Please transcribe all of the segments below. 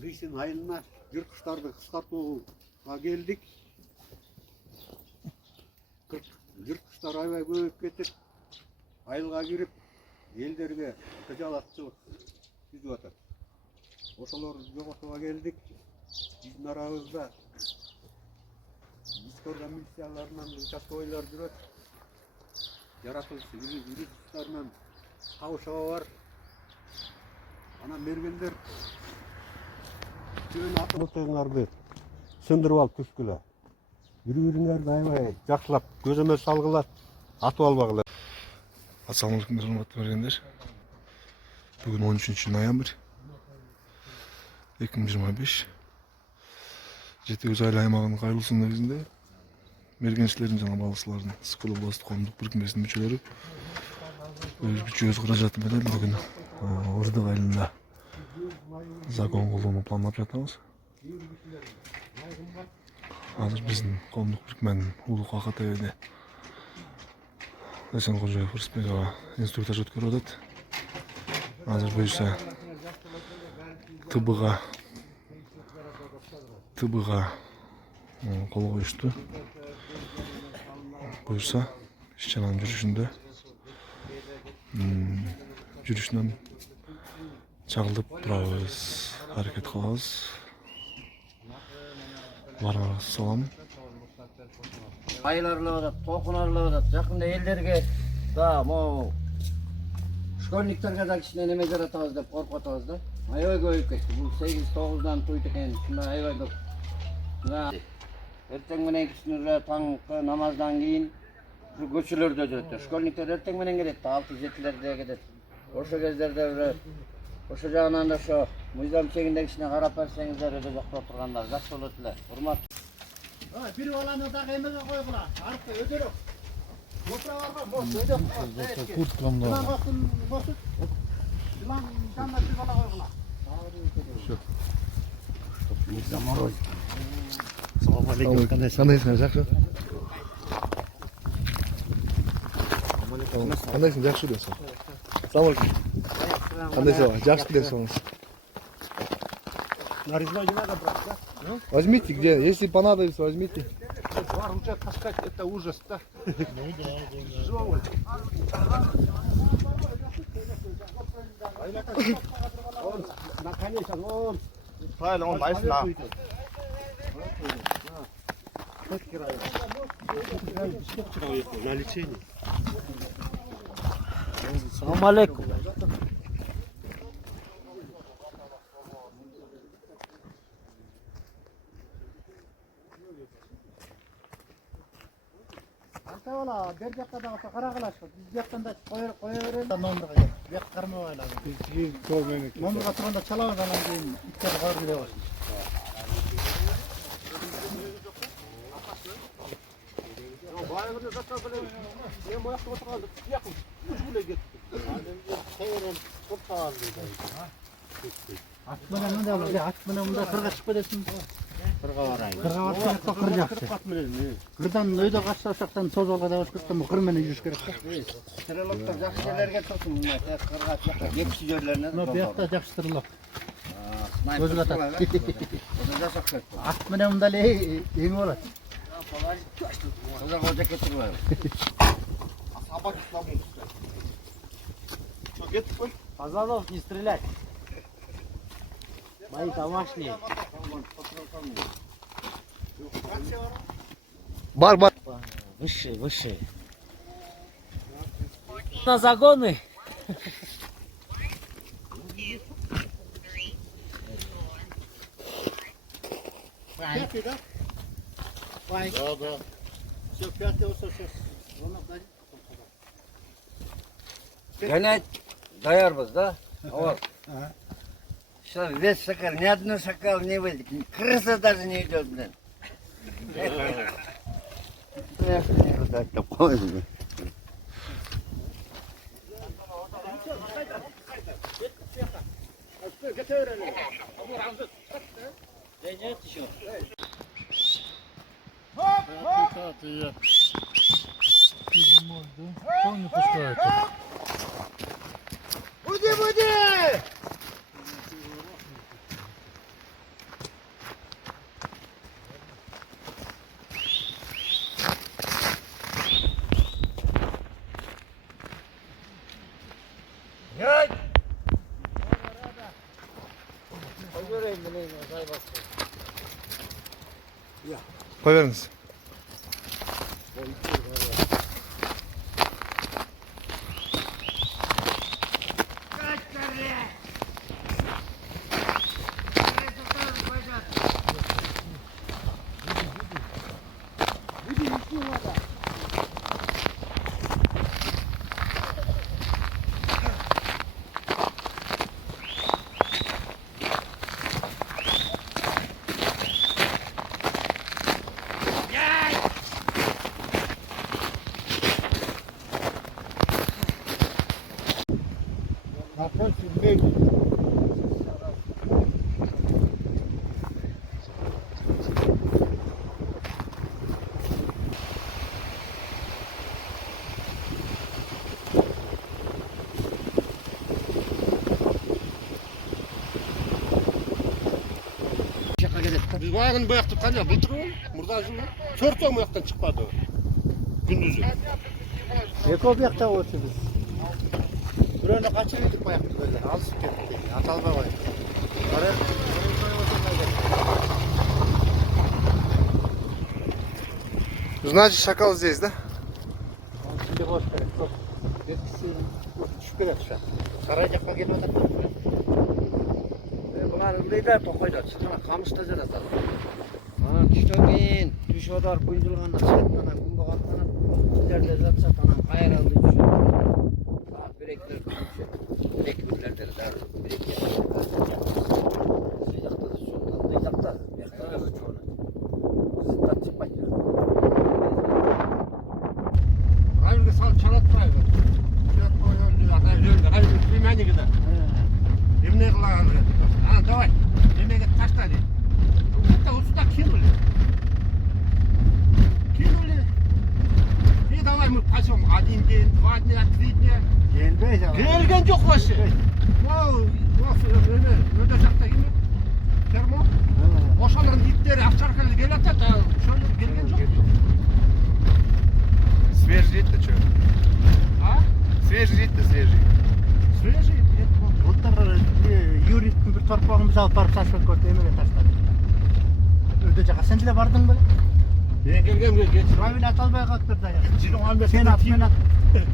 Kışın ayına yırtқыштарды қысқартуға келдік. Yırtқыштар аябай көбейіп кетіп, айылға кіріп, елдерге тыжалатшылық жүріп жатыр. Осыларды жоғалтуға келдік. Біздің арамызда ішкі орган милицияларынан участковыйлар жүреді. Жаратылышы юристтарынан қауышығы бар. Ана мергендер Отыңарды сөндіріп алып түскілі. Үрі-үріңерді айбай жақсылап, көзіме салғылар, атып албағылар. Ассалаумағалейкум, құрметті мергендер. Бүгін 13 ноябрь 2025. Жетеуіз айлы аймағының қайылысын негізінде мергеншілердің жаңа балықшылардың Сықыл облыстық қоғамдық бірікмесінің мүшелері өз қаражаты менен бүгін Ордық айылында закон қолдану планлап жатамыз. Азыр біздің қоғамдық бірікменің улық АКТБ'де Эсенқожаев Рысбекова инструктаж өткөрүп атат. Азыр бұйырса ТБ-га қол қойышты. Бұйырса іс-шараның жүрішінен чагылдып турабыз, аракет кылабыз. Баарыңарга салам. Айыларлып атат, толкунарлып атат. Жакында элдерге да могу школьниктерге да кичине неме жаратабыз деп коркуп атабыз да. Аябай көбөйүп кетти. Бул 8-9-дан туйт экен. Мына аябай көп. Мына эртең менен кичине таңкы намаздан кийин көчөлөрдө жүрөт. Школьниктер эртең менен келет, 6-7-лерде кетет. Ошо кездерде ошо жагынан да ошо мыйзам чегинде кичине карап берсеңиздер өтө жактап тургандар жакшы болот эле. Урмат. Бир баланы дагы эмеге койгула. Аркы өтөрөк. Отура барган бос өтөк. Курткамда. Жылан жанна бир бала койгула. Замороз. Салам алейкум. Кандайсың, жакшы? Кандайсың, жакшы дейсің? Салам алейкум. Кандайсың, жакшы дейсің? Нарезной не надо брать, да? Возьмите, где? Если понадобится, возьмите. Два ручья таскать, это ужас, да? Ну да. Наконец-то, вон. Правильно, он майсна. На лечение. Салам алейкум. Антавала, бер жакка дагы карагылашты. Биз жактан да кое берели. Номерге кел. Бек кармабайлар. Номерге турганда чалабыз, анан кийин иттер калып келе башлайт. Байырды заказ беле. Мен моякта отурганда тияқым үш бүле кетти. Тегерен топтаган дейди. Ат менен мындай болот. Ат менен мындай кырга чыгып кетесиң. Кырга барайын. Кырга барсаң кыр жакшы. Кырдан өйдө качса ошоктон тозуп алга да болуш керек да, кыр менен жүрүш керек да. Стрелоктор жакшы жерлерге турсун, мына кырга жакка кепси жерлерине. Мына буякта жакшы стрелок. Көзгө атат. Ат менен мындай эле эң болот. Кызга жакет турбайбы? Собаки слабые. Что, где-то хоть? Пазанов, не стрелять. Мои домашние. Бар. Выше. На загоны. Пятый, да? Да. Все, пятый, все. Гонять даярбыз, да? Вот. Что, весь шакал, ни одну шакал не выйдет. Крыса даже не идет, блин. Нет еще. Что не пускает? Буди! Koy veriniz. Biz bayağın bu yaktık kanca bultur mu? Burada şu çörtön bu yaktan çıkmadı. Gündüzü. Eko bir yakta olsun biz. Buranı kaçırıyorduk bu yakta böyle. Alsın kettik. Atalma var. Значит, шакал здесь, да? Şimdi boş ver. Çok. Etkisi şükür et şu an. Sarayacak'a gelmeden bunlar burayı da tokoyda. Çıkana kamışta zara sal. Ana düşten keyin düş odar buyurulganda çıkıp gün boğatlanıp bizlerde zatsa tanan kayar aldı düşüyor. Saat birekler düşüyor. Bileklerlerde dar birek yapıyor. Sıcakta da şundan sıcakta. Yakta da çoğunu. Zıttan çıkmayacak. Hayırlı sal çalatmayı. Hayırlı bilmeni gider. Emne kılan. Ha davay. Emne git kaç tane. Bu usta kim oluyor? Kim oluyor? Bir davay mı kaçım? Один день, 2 дня, 3 дня. Gelmez ama. Gelgen yok başı. Öde жақта kim? Termo. Oşanların ipleri Akçarka'da gelip de şöyle gelgen yok. Свежий это что? Ha? Свежий это свежий. Свежий. Былтыр юриттің bir torpağımızı alып барып сашып көрді емеге таштады. Öde жаққа сен де бардың ба? Ben gelgem geç. Равил Аталбай қалып аяқ. 20 metre. Sen at, men at.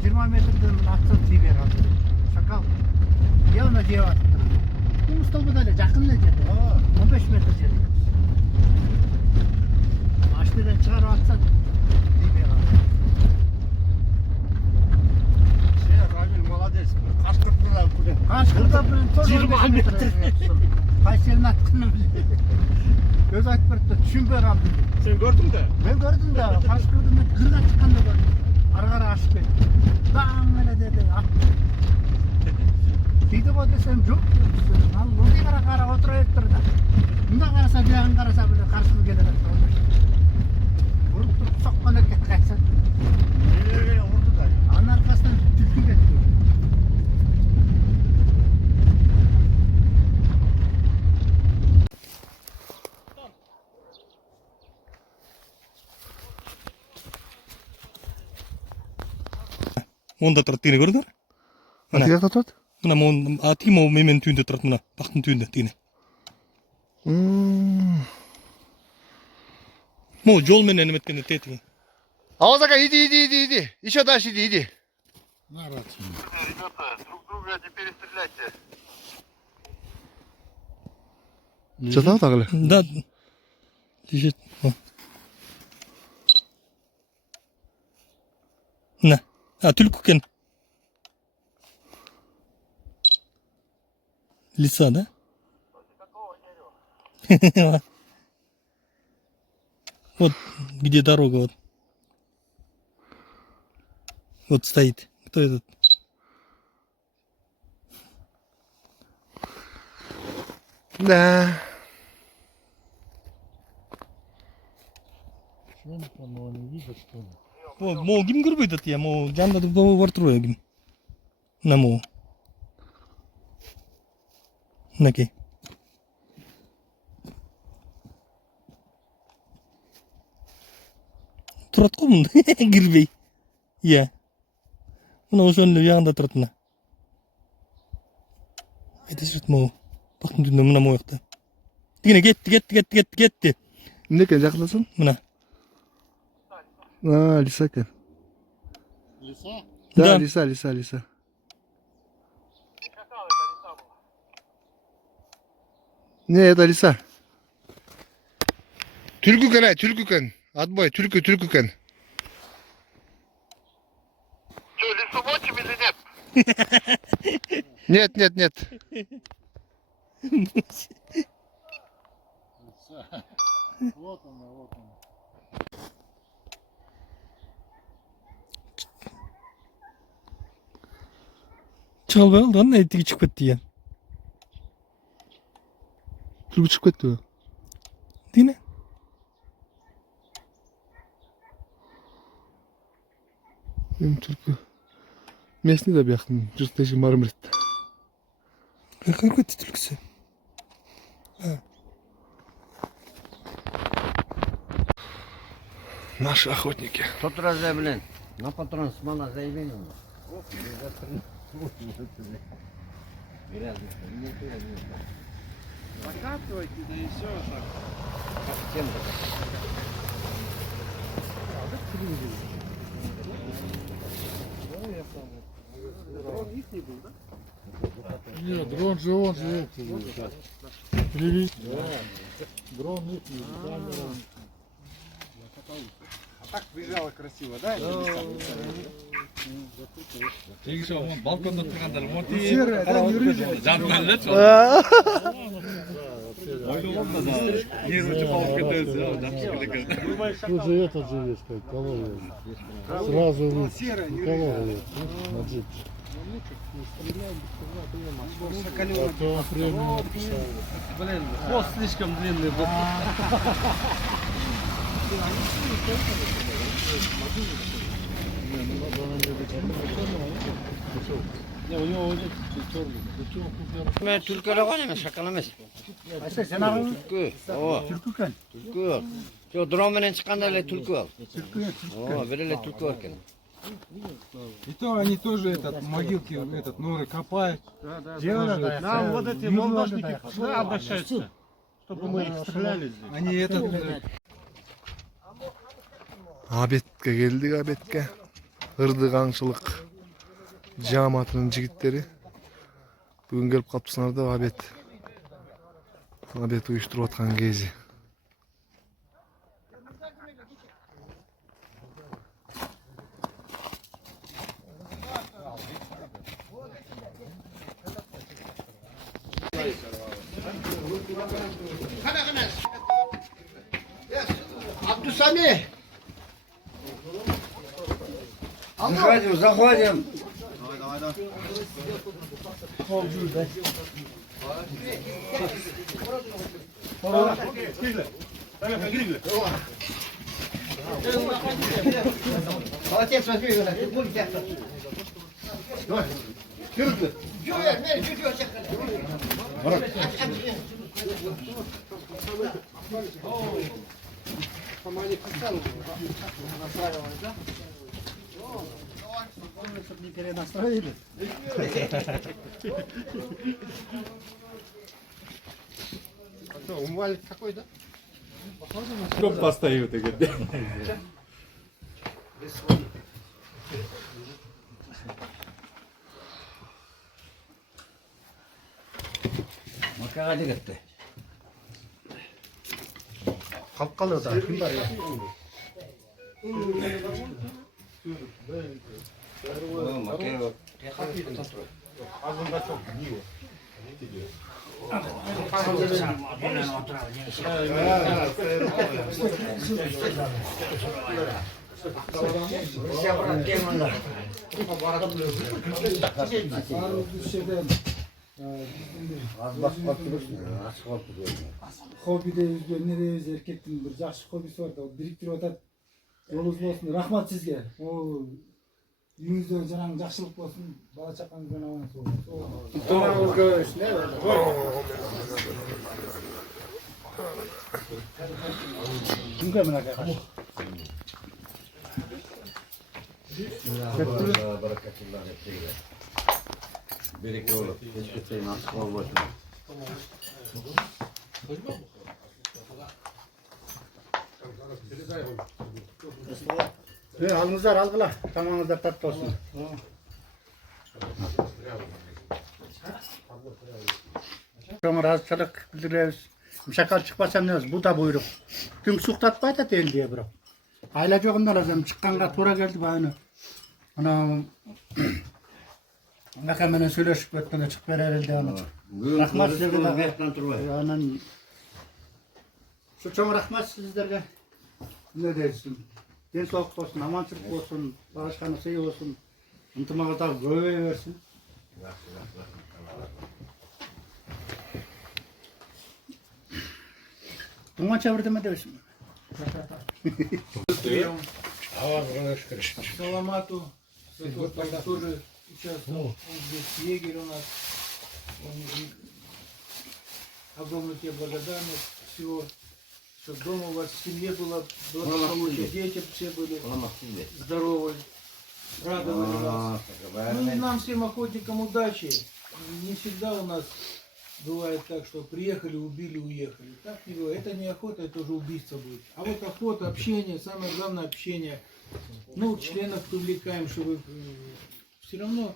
20 metreden atsan тиіп алды. Шакал. Явно жеп атты. Бұл столбыда эле жакын эле жерде. 15 метр жерде. Машинадан чыгарып атсан тийбей калды. Sen Ravil молодец. Kaçkırttılar burada. Кашкырда менен 20 метр. Кайсерин атканын билбейм. Көз айтып берипти, түшүнбөй калдым. Sen gördün de. Мен көрдүм да, Кашкырды мен кырга чыкканда көрдүм. Ары кара ашып кетти. Даң эле деди, атты. Кейде бол десем жок. Ал мындай карап отура бериптир да. Мындай караса, жагын караса биле каршылы келе жатты. Уруп туруп соккон экен кайса. Vurdu da. Анын аркасынан түлкү кетти. Онда тұрады дегені көрдіңдер? Где то тут? Мына тиме менен түйінде тұрады, мына бақтың түйінде дегені. Жол менен неметкенде тетігі. Алзака, иди. Еще дальше иди. Ребята, друг друга не перестреляйте. Что там так ли? Да, лежит. На. Түлкі екен. Лиса, да? Вот где дорога вот. Вот стоит. Кто этот? Да. Мол ким көрбөйт ат я, мол жанында добо бар турбайбы ким? Мына мол. Мынакей. Турат го мында кирбей. Иә. Мына ошонун ягында турат мына. Айта жүрөт могу. Бактың түндө мына могу жакта. yine gitti. Ne eken yakındasın? Buna. Aa Lisa eken. Lisa. Da Da. Lisa. Ne ya da Lisa? Türküken. Atboy Türküken. Нет. Вот она. Çal be lan ne ettiği çıkıp gitti ya. Türkü çıkıp gitti o. Değil mi? Benim türkü. Mesni de bir yakın. Cırtıcı marmarit. Kalk gitti türküsü. Наши охотники. Тот раз блин. На патрон смола заявление. Закатывайте, да и все. Нет, дрон же он же это. Привет. Дрон их камера. А так приезжала красиво, да? Balkonda oturganlar monti Serradan yürüyeceğiz. jantallar oylaganda da yer uchi qolib ketadi Тут же этот же есть, как колонна. Сразу колонна на джипе. А то премиум. блин хвост слишком длинный был Не, у него вот этот черный. Ben Türkiye'de var ya şakalamaz. Türkü. O. Türkü. Şu drone'un çıkanda öyle türkü al. O, böyle türkü var ki. И то они тоже могилки, норы копают. Нам вот эти молодежники обращаются, чтобы мы их стреляли здесь. Они Abetke geldik Abetke. Hırdı Kаңçılık Cemaatinin jigitleri. Bugün gelip kapısınlar da Abet uyuşturup atkan gezi. Abdusami. Заходим. Молодец, возьми его, ты будешь взяться. Умывальник какой, да? ko'p pastayib deganda Makaga gitti. Kalk kalıyor da. Kim var ya? Ağzında çok yiyor. Hobide yüzgönleri erkektin bir жақсы hobisi var da o biriktiriп атат. Жолуңуз болсун. Рахмат сизге. Үйүңүздө жанагы жакшылык болсун. Бала чакаңыздан аман болсун. Tomağımız görürsün, değil mi? Kimге мына кайга? Bereket olur. Hiçbir şey nasip olmasın. Alыңızlar algıla. Tamamınızda tatlı olsun. Sonra razıçılık bildiriyoruz. Şakal çıkmasam ne bu da buyruk. Tüm suhtatpay da değil diye bırak. Ayla çoğundan lazım. Çıkkanға tura geldi bana. Ana Mahkemene söyleşip öttüğüne çıkıp verildi onu. Rahmat sizlerge. Anan şu çoğun rahmat sizlerge. Ne dersin? Den soğuk olsun, amançılık olsun, barışkanı şey olsun. Unutmağa da böyle versin. Buna çevirdi mi dersin? Саламату, который тоже участвовал, он здесь егерь у нас. Огромную тебе благодарность всего, чтобы дома у вас в семье было благополучие, дети все были здоровы, радовали вас. Ну и нам всем охотникам удачи. Не всегда у нас бывает так, что приехали, убили, уехали. Так не бывает. Это не охота, это уже убийство будет. А вот охота, общение, самое главное общение. Ну, членов привлекаем, чтобы все равно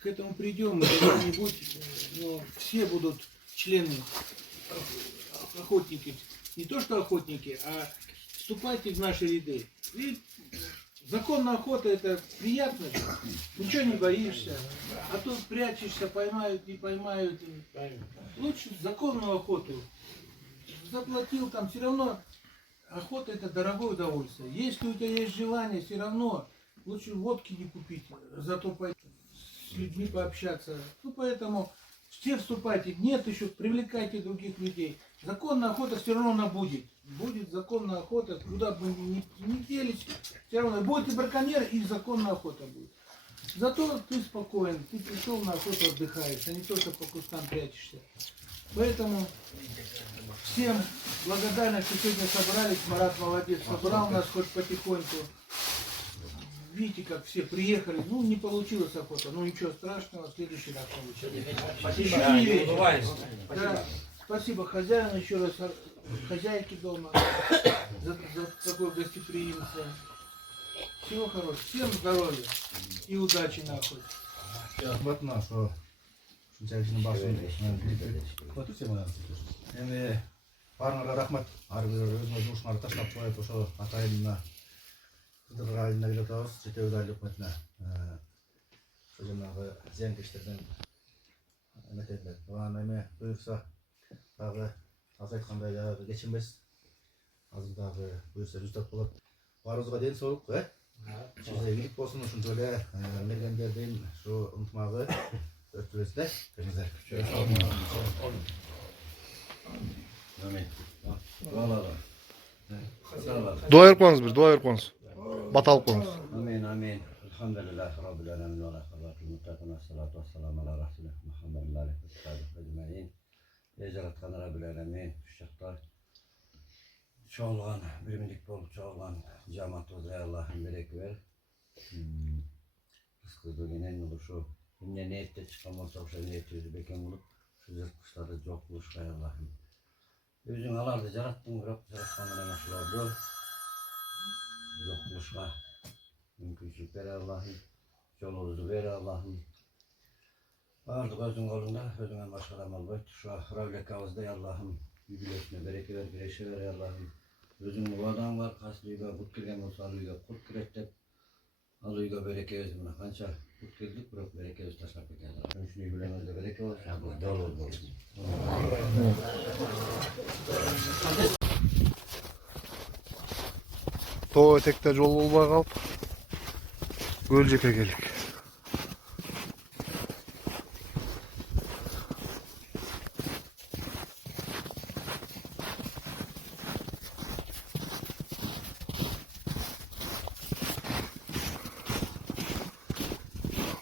к этому придем, когда-нибудь, но все будут члены, охотники. Не то что охотники, а вступайте в наши ряды. И законная охота это приятно, ничего не боишься. А тут прячешься, поймают, не поймают. Лучше законную охоту. Заплатил там, все равно охота это дорогое удовольствие. Если у тебя есть желание, все равно лучше водки не купить, зато пойти с людьми пообщаться. Ну поэтому все вступайте. Нет еще, привлекайте других людей. Законная охота все равно она будет. Будет законная охота, куда бы мы ни делись, все равно будет и браконьер, и законная охота будет. Зато ты спокоен, ты пришел на охоту, отдыхаешь, а не то, что по кустам прячешься. Поэтому всем благодарны, что сегодня собрались. Марат молодец, собрал нас хоть потихоньку. Видите, как все приехали. Ну, не получилась охота. Ну, ничего страшного, в следующий раз получится. Еще не вечер. Да. Спасибо хозяину еще раз, хозяйке дома за такое гостеприимство. Всего хорошего. Всем здоровья и удачи на охоте. Вот нашу. Шунчалыктын башын көтөрсөм эми баарыңарга рахмат. Ар бир өзүнүн жумушуңарды таштап коюп ошо атайына кыдырга айына келип атабыз. Жетебиз айыл өкмөтүнө ошо жанагы зыянкечтерден эметелер. Аны эми буюрса дагы аз айткандай дагы кечинбес. Азыр дагы буюрса результат болот. Баарыбызга ден соолук, Сизге ийгилик болсун, ушунчо эле мергендердин ушу ынтымагы өтүбүздө. Дуа берип коюңуз, бир дуа берип коюңуз. Бата алып коюңуз. Amin amin. Elhamdülillahi Rabbil alemin ve rahmetul muttaqina salatu vesselamu ala rasulih Muhammedin aleyhi ve sellem ecmaîn. Yaratgan Rabbil alemin şahtar çoğulgan birlik bolup çoğulgan cemaatimize Allah'ın bereket ver. Rızkı genen oluşu ne niyette çıkan olsa o niyeti beken bulup şu kuşları çok buluşkay Allah'ım. Özün alardı yarattın bırak yaratkanlara nasıl oldu? Yok buluşka. Mümkünçülük ver Allah'ım. Yolumuzu ver Allah'ım. Vardık özün kolunda, özünden başkalarım olmayı. Şu Ravlek Ağız'da Allah'ım. Yübülesine bereket ver, güreşe ver Allah'ım. Özün bu adam var, kaslıyla kut kirgen olsa alıyla kut kirettep. Alıyla bereket özümüne. Kança kut kirdik, bırak bereket öz taşlap bekler. Şunu yübülemezle bereket olsun. Dağıl olsun. Too etekte жол болбой калып Gölcek'e geldik.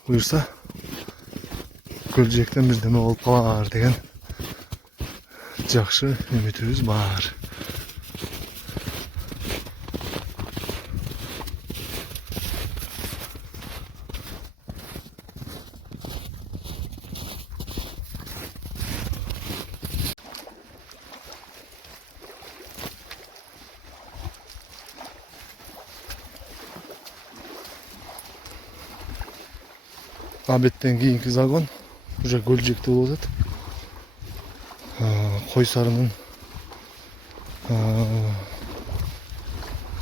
Buyursa Gölcek'ten bir deme olup kalar деген жақсы үмітіміз бар. Абеттен кийинки загон уже Көлжекте болуп атат. Кой сарынын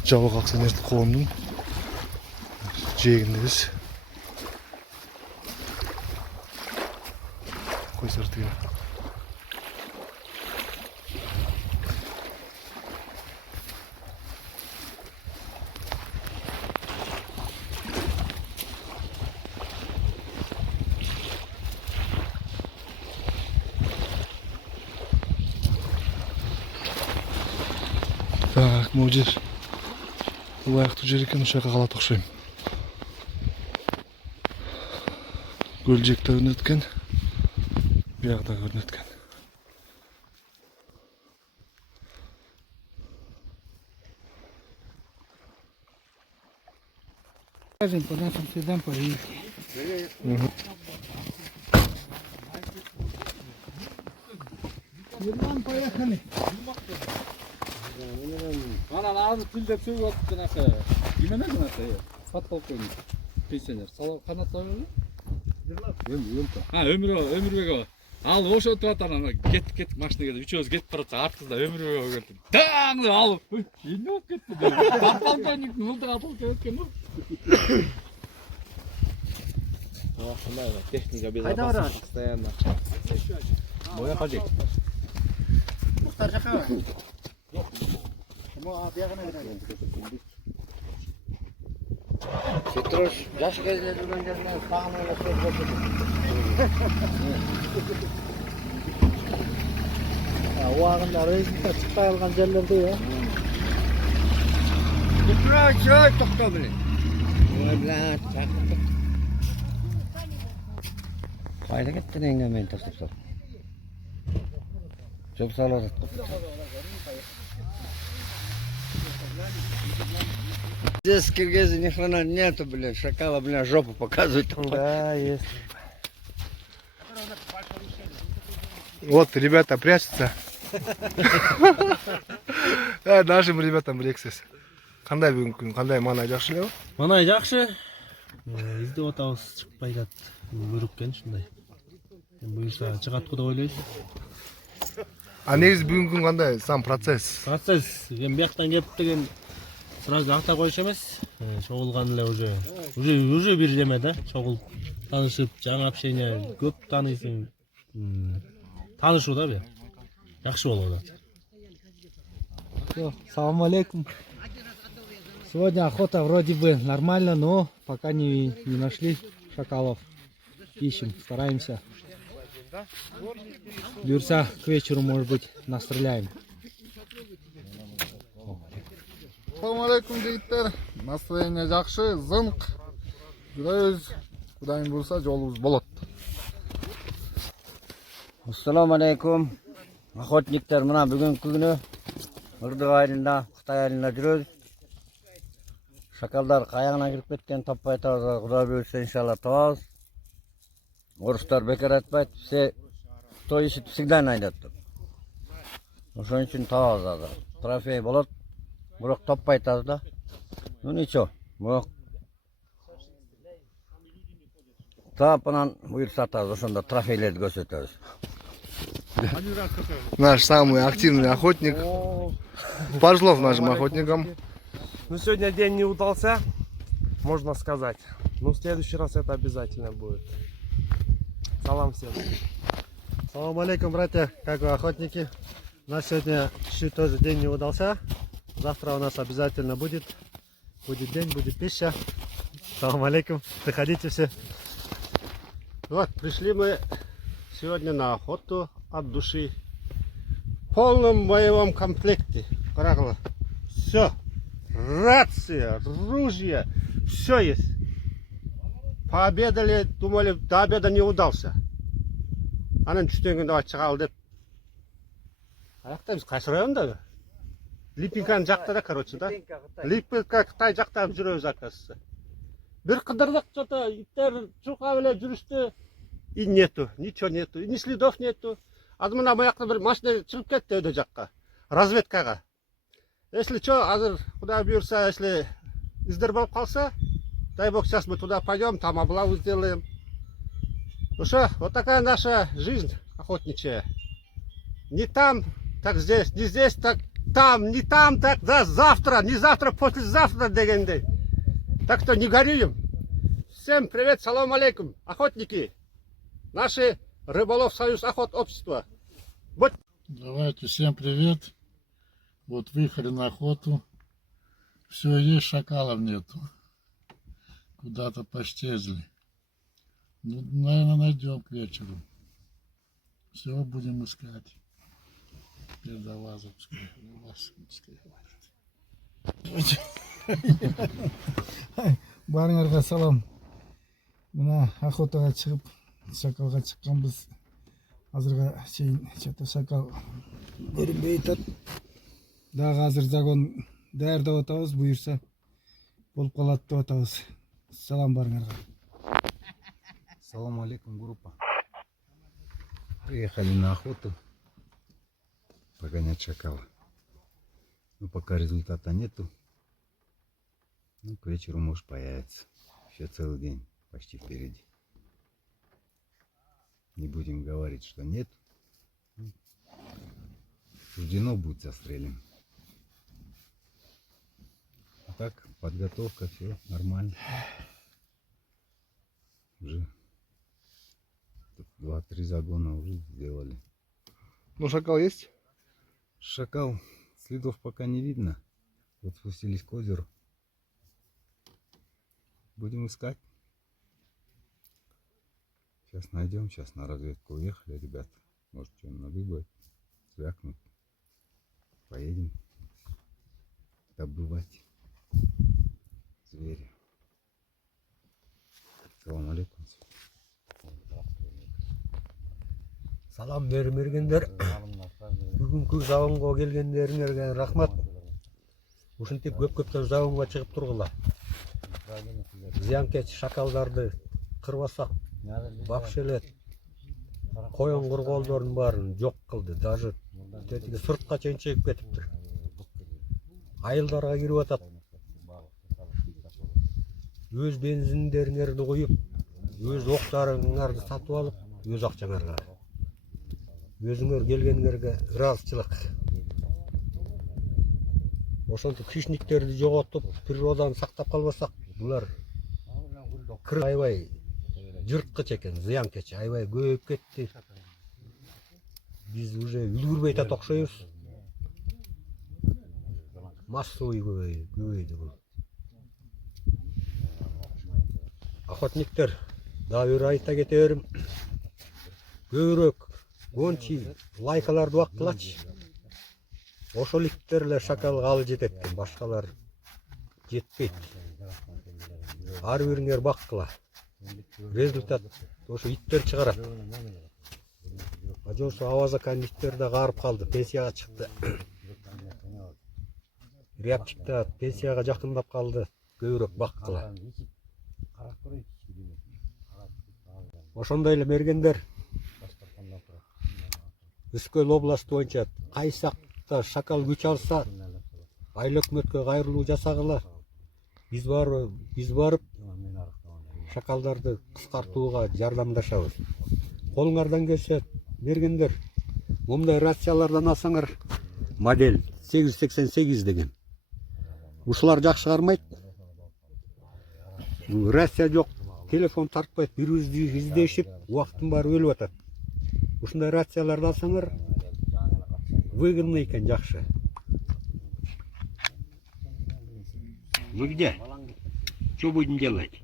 Жабык акционердик коомдун жээгиндебиз. Кой сары тиги. Так, могу жер. Ылайыктуу жер экен, ошол жака калат окшойм. Көлжек да көрүнөт экен. Бияк да көрүнөт экен. Скажем, по нашим следам по-русски. Ерлан, поехали. Анан азыр тилдеп сөйүп атып жанакы. Кимене жанакы? Подполковник. Пенсионер. Канат салып. Өмүрбек. Ал ошентип атат анан кеттик машинага үчөөбүз кетип баратсак арткызда Өмүрбек келди. Таң деп алып, эмне болуп кетти деп. Подполковник мылтык атылып кеткен го. Техника безопасности постоянно. Боя кажек. Мухтар жака. Мо биягына кирген. Петрош жаш кезде жүргөн жеринен сагын эле сөз көрсөтөт. Убагында рейтингге чыкпай калган жерлерде я. Чөй токто биле. Ой, блядь, чактык. Кайда кеттин энге мен таштап сал. Жоп салып атат. Здесь в Киргизии ни хрена нету, блядь. Шакала, блядь, жопу показывает. Да, есть. Вот ребята прячутся. Нашим ребятам рексес. Кандай бүгүнкү күн, кандай мана жакшы элеби? Мана жакшы. Издеп атабыз, чыкпай жатат. Көрүккен ушундай. Буюрса чыгат го деп ойлойбуз. А негизи бүгүнкү күн кандай? Сам процесс. Процесс бияктан кеп деген сразу акта коюш эмес. Чогулган эле уже бир неме да. Чогулуп таанышып, жаңы общение көп тааныйсың. Таанышуу да бу. Жакшы болуп атат. Салам алейкум. Сегодня охота вроде бы нормально, но пока не нашли шакалов. Ищем, стараемся. Буюрса к вечеру, может быть, настреляем. Assalamu alaikum жигиттер. Настроение жакшы, зынк. Жүрөбүз. Кудайым буйрса жолубуз болот. Ассаламу алейкум. Охотниктер, мына бүгүнкү күнү Ырдык айылында, Кытай айылында жүрөбүз. Шакалдар каягына кирип кеткен, таппай атабыз. Кудай буйрса иншалла табабыз. Орустар бекер айтпайт, кто ищет, всегда найдет. Ошон үчүн табабыз азыр. Трофей болот. Бирок таппай атабыз да. Ну ничего. Бирок таап анан буйрса атабыз, ошондо трофейлерди көрсөтөбүз. Наш самый активный охотник. Пару слов нашим охотникам. Ну, сегодня день не удался, можно сказать. Но в следующий раз это обязательно будет. Салам всем. Салам алейкум, братья, как вы, охотники. У нас сегодня чуть тоже день не удался. Завтра у нас обязательно будет день, будет пища. Салам алейкум, приходите все. Вот, пришли мы сегодня на охоту от души. В полном боевом комплекте. Все. Рация, ружье, все есть. Пообедали, думали, до обеда не удался. Анан түштөн күндө чыгалы деп. Аяктайбыз кайсы райондагы? Липинканын жакта да, короче, да. Липинка Кытай жакта жүрөбүз, оказывается. Бир кыдырдык, что-то иттер чука эле жүрүштү. И нету, ничего нету, и ни следов нету. Азыр мына боякта бир машина чыгып кетти өйдө жакка. Разведкага. Если что, азыр куда буйрса, если издер болуп калса, дай бог, сейчас мы туда пойдем, там облаву сделаем. Ну что, вот такая наша жизнь охотничья. Не там, так здесь, не здесь, так там, не там, так да, завтра, не завтра, послезавтра дегенде. Так что не горюем. Всем привет, салам алейкум, охотники. Наши Рыболов Союз Охот Общества. Давайте, всем привет. Вот выехали на охоту. Все есть, шакалов нету. Куда-то пощезли. Ну, наверное, найдем к вечеру. Все будем искать. Теперь до вас Барыңарға салам. Мына охотаға шығып, шакалға шыққанбыз. Азырға шейін что-то шакал көрінбей тұр. Дағы азыр загон даярдап атабыз, бұйырса болып қалады деп атабыз. Салам барыңарға. Салам алейкум, группа. Приехали на охоту погонять шакала. Но пока результата нету. Ну, к вечеру может появится. Еще целый день почти впереди. Не будем говорить, что нет. Суждено будет застрелим. А так, подготовка, все нормально. Уже 2-3 загона уже сделали. Ну, шакал есть? Шакал, следов пока не видно. Вот спустились к озеру. Будем искать. Сейчас найдем, сейчас на разведку уехали, ребята. Может, что-нибудь надыбать, звякнуть. Поедем добывать зверя. Салам алейкум. Салам бермергендер. Бүгүнкү жабынга келгендериңерге рахмат. Ушинтип көп-көптөн жабынга чыгып тургула. Зыянкеч шакалдарды кырбасак бакшы элет. Коюн курголдордун баарын жок кылды. Даже тетиги сыртка чейин чегип кетиптир. Айылдарга кирип атат. Өз бензиндериңерди коюп, өз октарыңарды сатып алып, өз акчаңарга. Өзүңөр келгениңерге ыраазычылык. Ошентип хищниктерди жоготуп, природаны сактап калбасак, булар аябай жырткыч экен, зыянкеч, аябай көбөйүп кетти. Биз уже үлгүрбөй тат окшойбуз. Массовый көбөйдү бул. Охотниктер, дагы бир айта кете берим. Көбүрөөк гончи лайкаларды убактылачы. Ошол иттер эле шакалга алып жетет, башкалар жетпейт. Ар бириңер баккыла. Результат ошо иттер чыгарат. Ажонсо Авазакан иттер да карып калды, пенсияга чыкты. Рябчик да пенсияга жакындап калды, көбүрөөк баккыла. Ошондой эле мергендер Үскөл областы боюнча кайсакта шакал күч алса, айыл өкмөткө кайрылуу жасагыла. Биз барып шакалдарды кыскартууга жардамдашабыз. Колуңардан келсе, мергендер, мындай рациялардан алсаңар, модель 888 деген. Ушулар жакшы кармайт. Рация жок, телефон тартпайт, бирибизди издешип, убакыттын баары өлүп атат. Ушундай рацияларды алсаңар, выгодно экен, жакшы. Ну где? Что будем делать?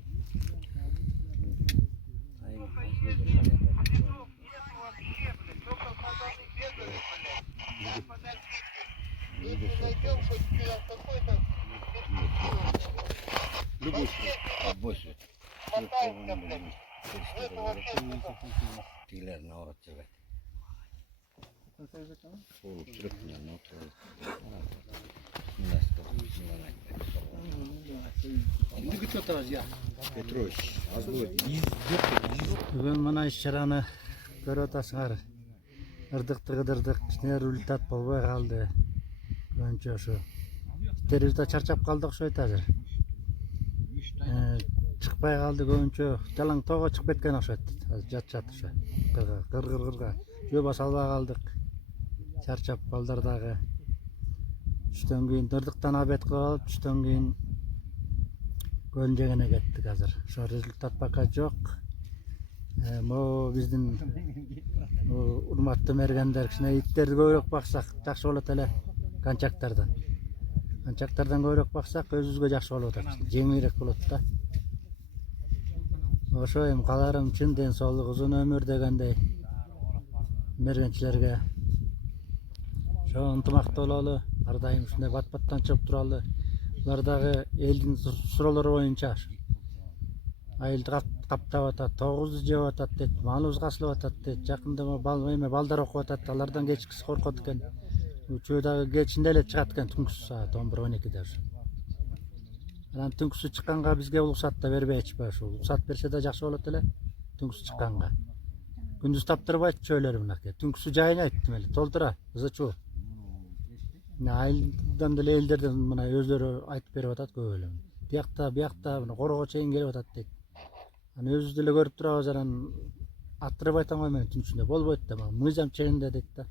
Бүгін мына іс-шараны көріп отырсыңар. Ырдықты-қыдырдық, кішкене результат болбай қалды. Көбінше ошо. Результат чарчап қалдық ошо азыр. чыкпай калды, көбүнчө жалаң тоого чыгып кеткен окшойт. Жатышат ошо. Кырга. Жөө баса албай калдык. Чарчап балдар дагы. Түштөн кийин дырдыктан обед кылып алып, түштөн кийин көн жегене кеттик азыр. Ошо результат пока жок. Могу биздин урматтуу мергендер кичине иттерди көбүрөөк баксак жакшы болот эле. Канчактардан көбүрөөк баксак өзүбүзгө жакшы болуп атат. Жеңилирээк болот да. Ошо эми каларым чын ден соолук, узун өмүр дегендей мергенчилерге. Ошо ынтымактуу бололу, ар дайым ушундай бат-баттан чыгып туралы. Булар дагы элдин суроолору боюнча айылды каптап атат, тоогузду жеп атат дейт, малыбыз касылып атат дейт. Жакында балдар окуп атат, алардан кечкиси коркот экен. Үчөө дагы кечинде эле чыгат экен түнкүсү саат 11-12-де. Анан түнкүсү чыкканга бизге уруксат да бербейчи ошо. Уруксат берсе да жакшы болот эле түнкүсү чыкканга. Күндүз таптырбайт чөөлөр мынакей. Түнкүсү жайнайт эле, толтура, ызычуу. Айылдан деле элдерден мына өздөрү айтып берип атат көп эле. Биякта мына корого чейин келип атат дейт. Аны өзүбүз деле көрүп турабыз, анан аттырып айта коймойм түн ичинде болбойт да, мыйзам чегинде дейт да.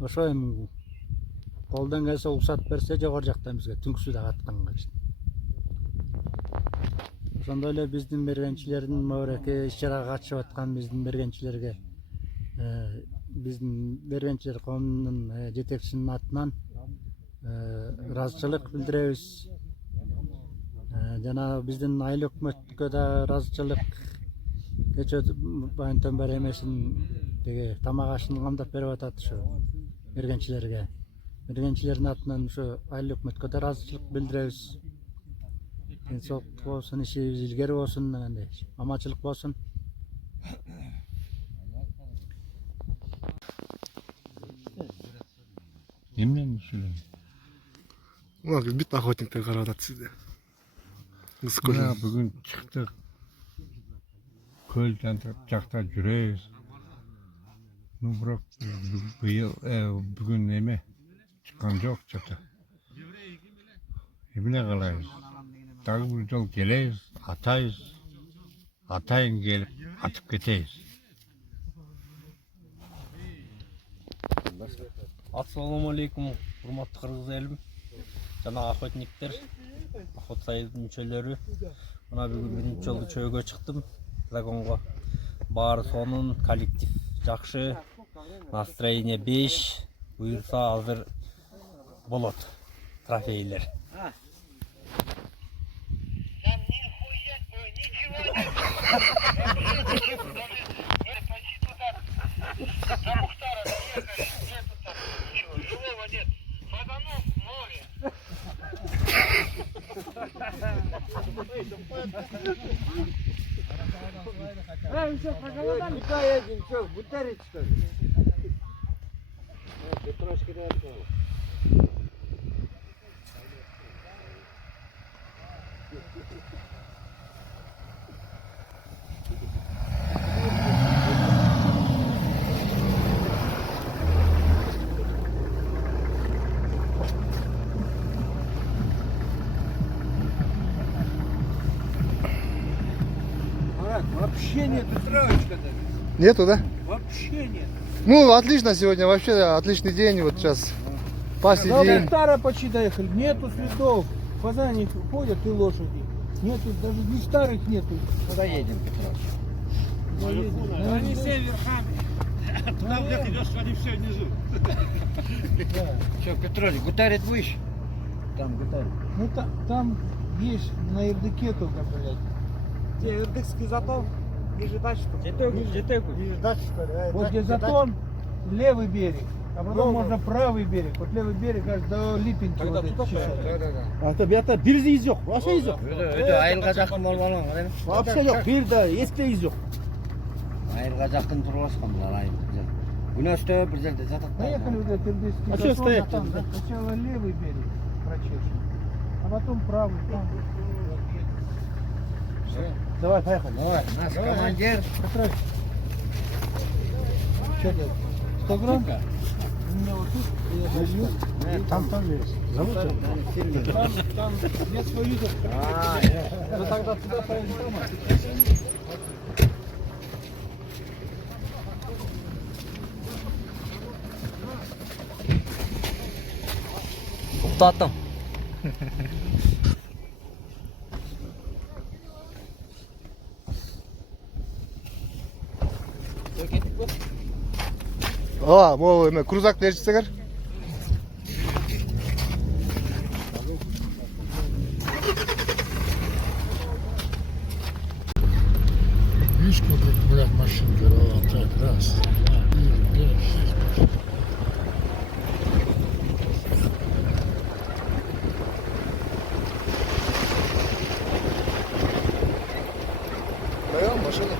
Ошо эми колдон келсе уруксат берсе жогору жактан бизге түнкүсү дагы атканга. Ошондой эле биздин мергенчилердин мөреке иш-чарага катышып аткан биздин мергенчилерге биздин мергенчилер коомунун жетекчисинин атынан ыраазычылык билдиребиз. Жана биздин айыл өкмөткө да ыраазычылык. Кечээ байынтон бери эмесин деги тамак ашын камдап берип атат ушу мергенчилерге. Мергенчилердин атынан ушу айыл өкмөткө да ыраазычылык билдиребиз. Ден соолуктуу болсун, ишибиз илгери болсун дегендей. Аманчылык болсун. Эмнени сүйлөйм? Мына бүт охотниктер карап атат сизди. Мына бүгүн чыктык. Көл жакта жүрөбүз. Бирок бүгүн эме чыккан жок чата. Эмне кылабыз? Дагы бир жол келебиз, атайбыз. Атайын келип атып кетебиз. Ассаламу алейкум, урматтуу кыргыз элим жана охотниктер, охот союзунун мүчөлөрү. Мына бүгүн биринчи жолу чөйгө чыктым, загонго. Баары сонун, коллектив жакшы, настроение 5, буюрса азыр болот трофейлер. Куда едем, что, гутарить что ли? Петрошки дают. Вообще нету травочка даже. Нету, да? Вообще нет. Ну, отлично сегодня, вообще отличный день, вот сейчас посидим. До гектара почти доехали, нету следов. Фазани ходят и лошади. Нету, даже старых нету. Куда едем, Петрович? Они все верхами. Туда вверх идешь, они все внизу. Что, Петрович, гутарит выше? Там гутарит. Ну там есть на Ирдыке только, блядь. Где Ирдыкский затон? Ниже дальше. Ниже дальше, что ли? Вот где затон, левый берег. А потом можно правый берег. Вот левый берег аж до Липинки. Вот Это бирде из жоқ, вообще из жоқ. Айылга жакын болболоң, эме? Вообще жоқ, бирде эскте из жоқ. Айылга жакын турбаскан булар айыл. Күнөстө бир жерде жатат. Поехали вот этот Ирдыкский А что затон. стоять? Там сначала левый берег прочешем, а потом правый. Там. Давай, поехали. Давай, наш командир. Что делать? 100 грамм? У меня вот Там есть. Зовут? Там нет свою. Ну тогда туда поедем. Тоқтаттым. Могу эме крузак беришсеңер. Видишь, как, блядь, машинка, так, раз, два, три, 5, 6. Моя машина.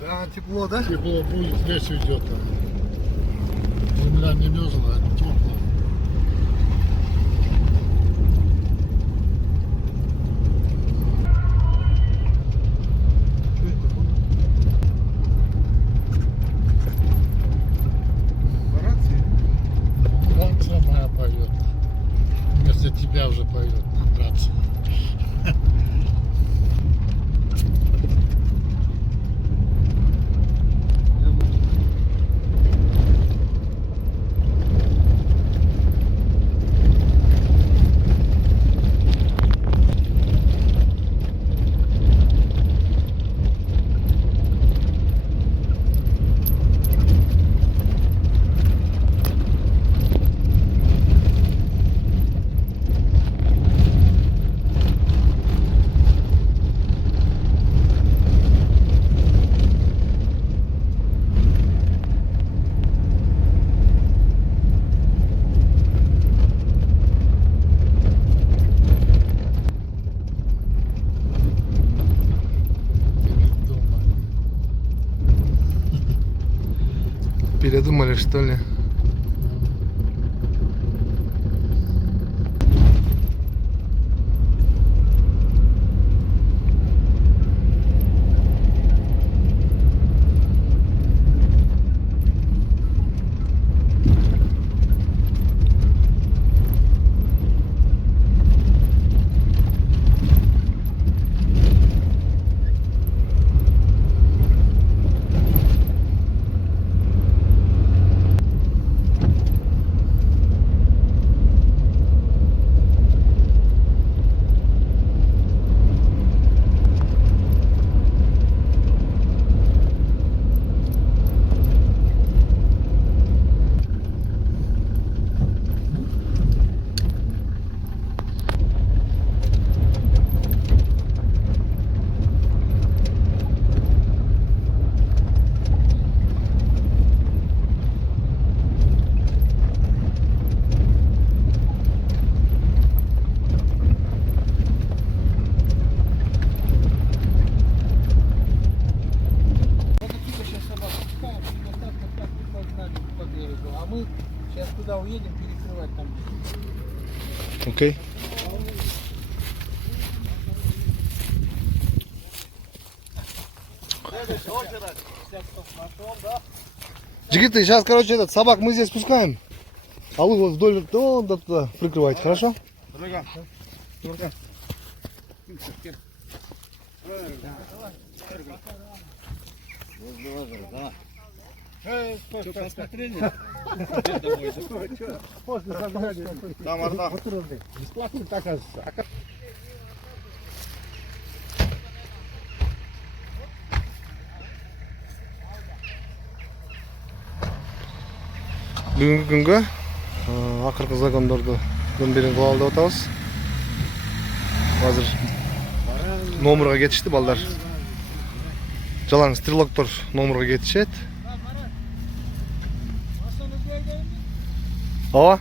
Да, тепло, да? Тепло будет, лес идет там. Земля не мерзла, а теплая. Рация моя поет. Вместо тебя уже поет рация. Передумали, что ли? А мы сейчас туда уедем перекрывать там. Окей. Жигиты, сейчас, короче, этот собак мы здесь спускаем. А вы вот вдоль до туда прикрываете, хорошо? Бүгүнкү күнгө акыркы загондорду көмберин кылалы деп атабыз. Азыр номурга кетишти балдар. Жалаң стрелоктор номурга кетишет. Ооба.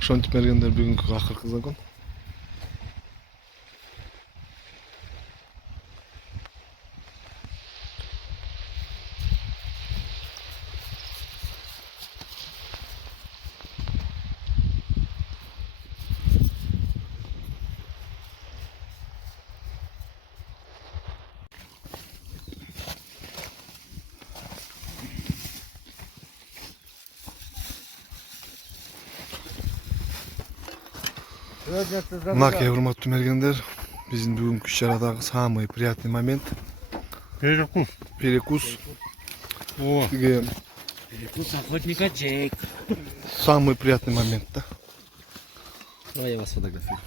Ошентип бергендер бүгүнкү акыркы загон. Мынакей урматтуу мергендер, биздин бүгүнкү иш чарадагы самый приятный момент. Перекус. Перекус. О, Тиги Перекус охотника Джейк. самый приятный момент, да? Давай я вас фотографирую.